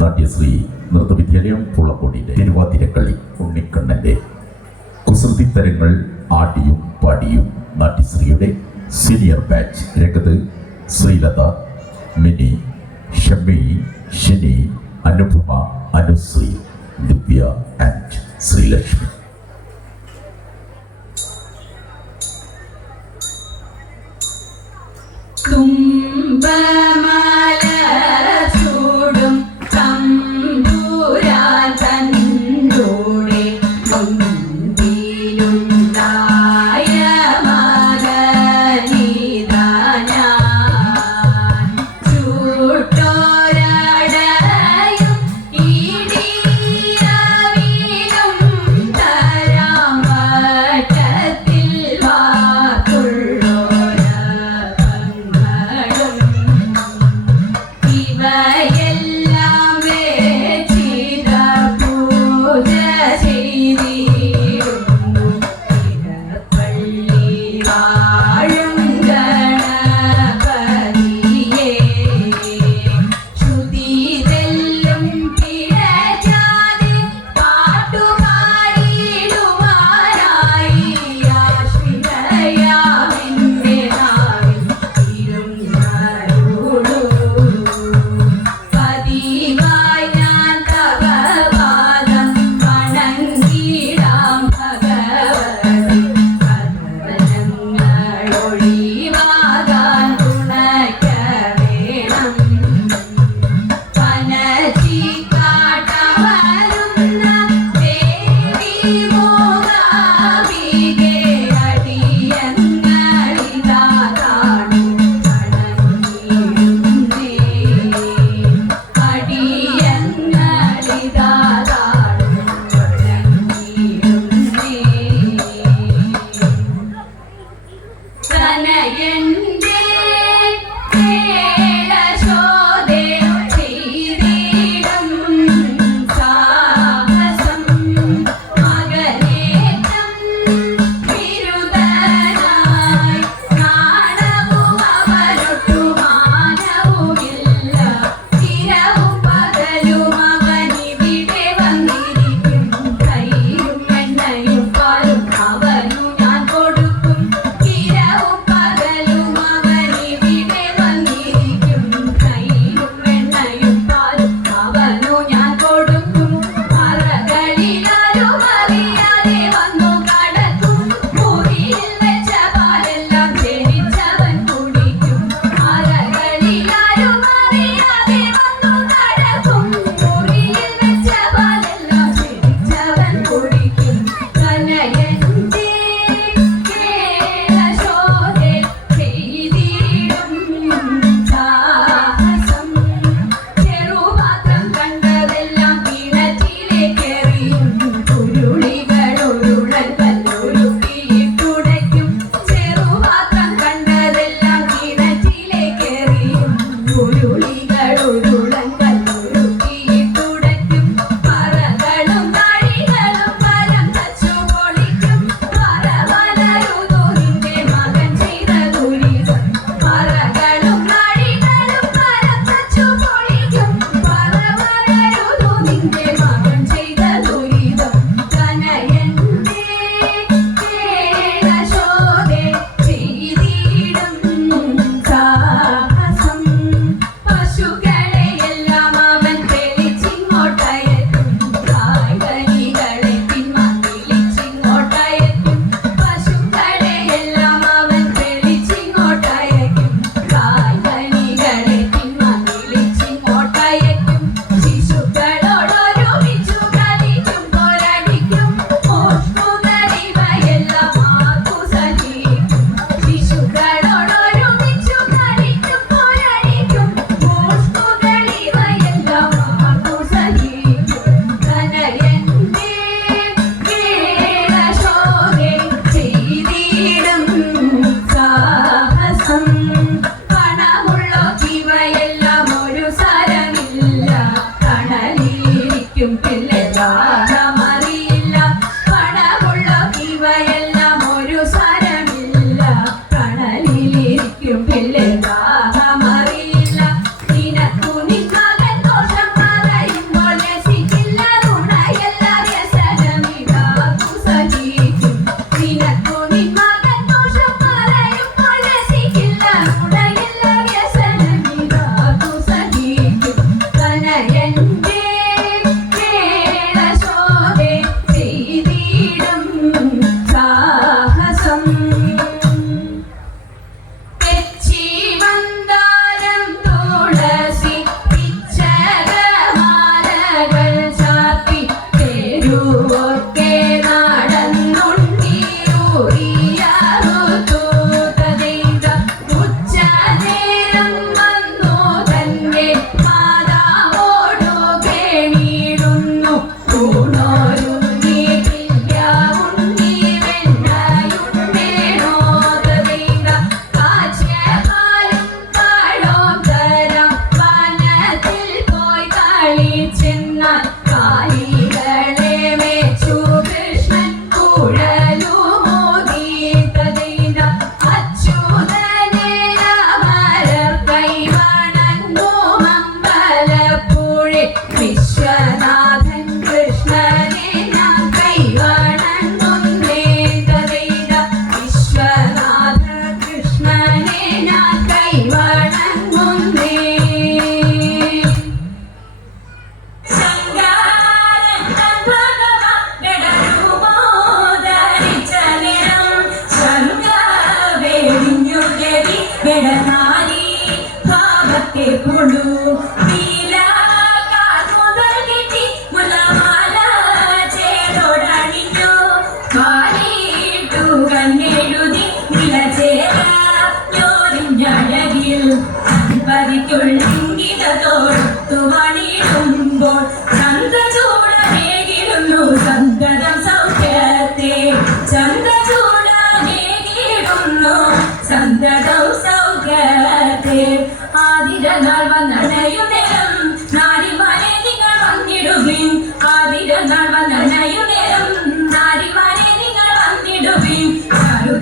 നാട്യശ്രീ നൃത്തവിദ്യാലയം പുളപ്പൊടിയിലെ തിരുവാതിരക്കളി ഉണ്ണിക്കണ്ണന്റെ കുസൃതി തരങ്ങൾ ആടിയും പാടിയും നാട്യശ്രീയുടെ സീനിയർ ബാച്ച് രംഗത്ത് ശ്രീലത മിനി ഷമി ഷിനി അനുപമ അനുശ്രീ ദിവ്യ ആൻഡ് ശ്രീലക്ഷ്മി.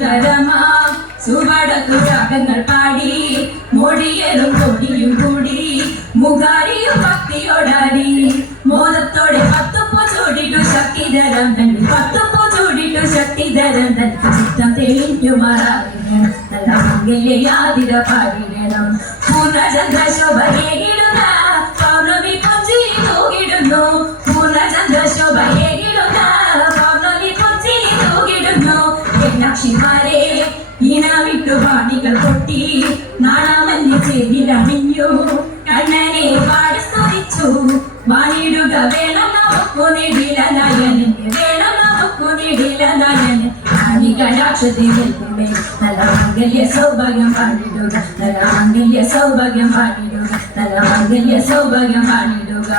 ചാരുതരമാ സുവടത്തു രാഗങ്ങൾ പാടി മൊഴിയലും കൊടിയും കൂടി മുഖാരിയും ഭക്തിയോടാടി. മോദത്തോടെ പത്തുപ്പൂ ചൂടിട്ടു ശക്തിധരം തന്നെ പത്തുപ്പൂ ചൂടിട്ടു ശക്തിധരം തന്നെ ചിത്തം തെളിഞ്ഞു മാറാറില്ല നല്ല മംഗല്യ യാതിര പാടിടണം പൂർണചന്ദ്ര ശോഭയേകിടുന്ന പൗർണമി പുഞ്ചിരി തൂകിടുന്നു. മീനാക്ഷിമാരെ ഈനാവിട്ടു പാണികൾ പൊട്ടി നാണാമല്ലി ചേരിലണിഞ്ഞു കണ്ണനെ പാടി സ്തുതിച്ചു. വാണിടുക വേണം നമുക്കു നേടില നയന് വേണം നമുക്കു നേടില നയന് കടാക്ഷത്തിൽ നിൽക്കുമേ നല്ല മംഗല്യ സൗഭാഗ്യം പാടിടുക. നല്ല മംഗല്യ സൗഭാഗ്യം പാടിടുക. നല്ല മംഗല്യ സൗഭാഗ്യം പാടിടുക.